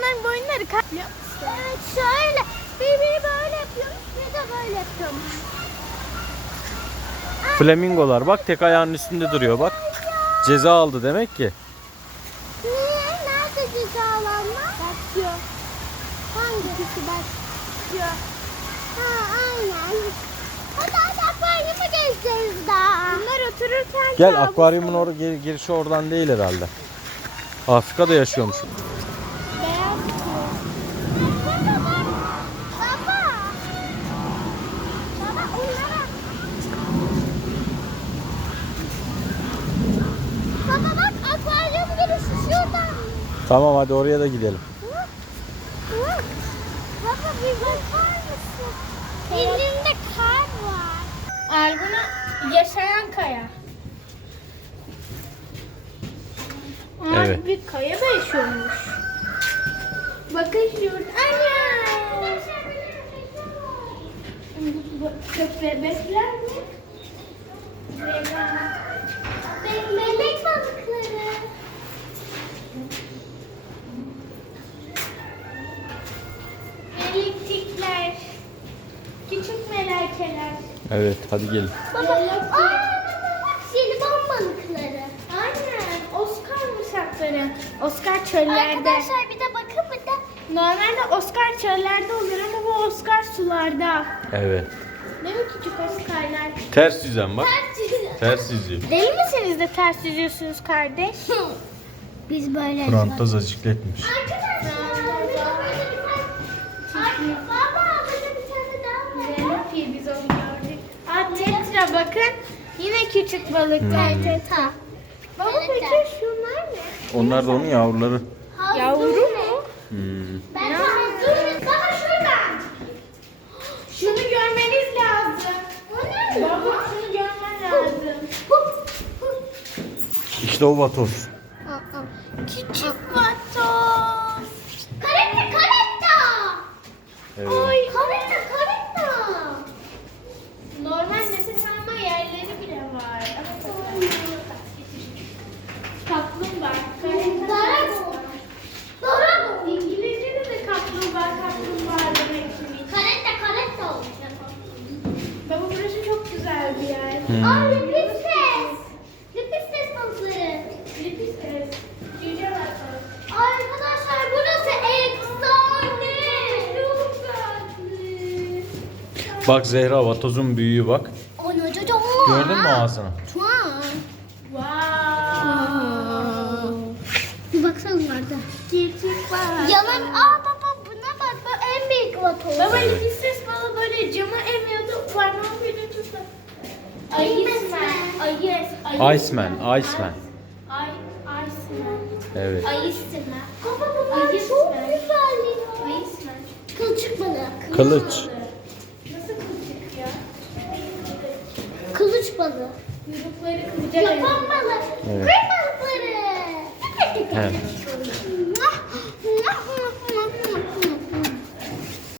onların boyunları kaplıyor. Evet şöyle. Biri böyle yapıyormuş, bir de böyle yapıyormuş. Flamingolar bak tek ayağının üstünde duruyor bak. Ceza aldı demek ki. Niye? Nerede cezalanma? Bakıyor. Hangisi bakıyor? Ha aynen. Hadi akvaryumu gezeceğiz daha. Bunlar otururken Gel kabus akvaryumun olur. girişi oradan değil herhalde. Afrika'da yaşıyormuş. Beyaz su. Baba bak. Baba. Baba onlara. Baba bak akvaryum girişi şuradan. Tamam hadi oraya da gidelim. Baba bir bakar mısın? Elinde kar var. Arguna yaşayan kaya. Evet. Bir kaya da yaşıyormuş. Bakın şurada. Anne. Kök bebekler mi? Melek balıkları. Melekçikler. Küçük melekeler. Evet hadi gelin. Baba, bak jelibon balıkları. Aynen. Oscar muşakları. Oscar çöllerde. Arkadaşlar bir de bakın bir de. Normalde Oscar çöllerde olur ama bu Oscar sularda. Evet. Değil mi küçük Oscar'lar? Ters yüzen bak. Ters yüzüyor. Deli misiniz de ters yüzüyorsunuz kardeş? Biz böyle. Kur'an'da zacikletmiş. Arkadaşlar bir de böyle bir tane. Baba burada bir tane daha var. Zeynep biz onu gördük. Aa tetra bakın. Yine küçük balıklar tetra. Baba peki şunlar ne? Onlar da onun yavruları. Yavru mu? Ben hazırım. Baba şuradan. Şunu görmeniz lazım. O ne? Baba şunu görmen lazım. İşte o vatoz. Küçük vatoz. Karetta karetta. Evet. Ay. Karetta. Normal nefes alma yerleri bile var. Kaplumbağa. Dora. Dora bu. İngilizce'de de kaplumbağa demek için. Karetta olacak. Baba burası çok güzel bir yer. Aa Lipistes. Lipistes balıkları. Lipistes. Cüce vatoz. Arkadaşlar burası efsane. Çok tatlı. Bak Zehra vatozun büyüğü bak. Gördün mü ağzını? Wow. Bir baksanıza orada. Küçük balık. Yalan. Baba buna bak. Bu en büyük vatoz. Baba Evet. Lipistes balığı böyle cama emiyordu. Parmağım bile tuttu. Iceman. Iceman. Iceman. Evet. Iceman. Baba bunlar çok güzel. Iceman. Kılçık balık. Kılıç. Nasıl kılçık ya? Kılıç balığı. Kuyrukları kılıca Yapan balık. Evet. Kır balıkları. He.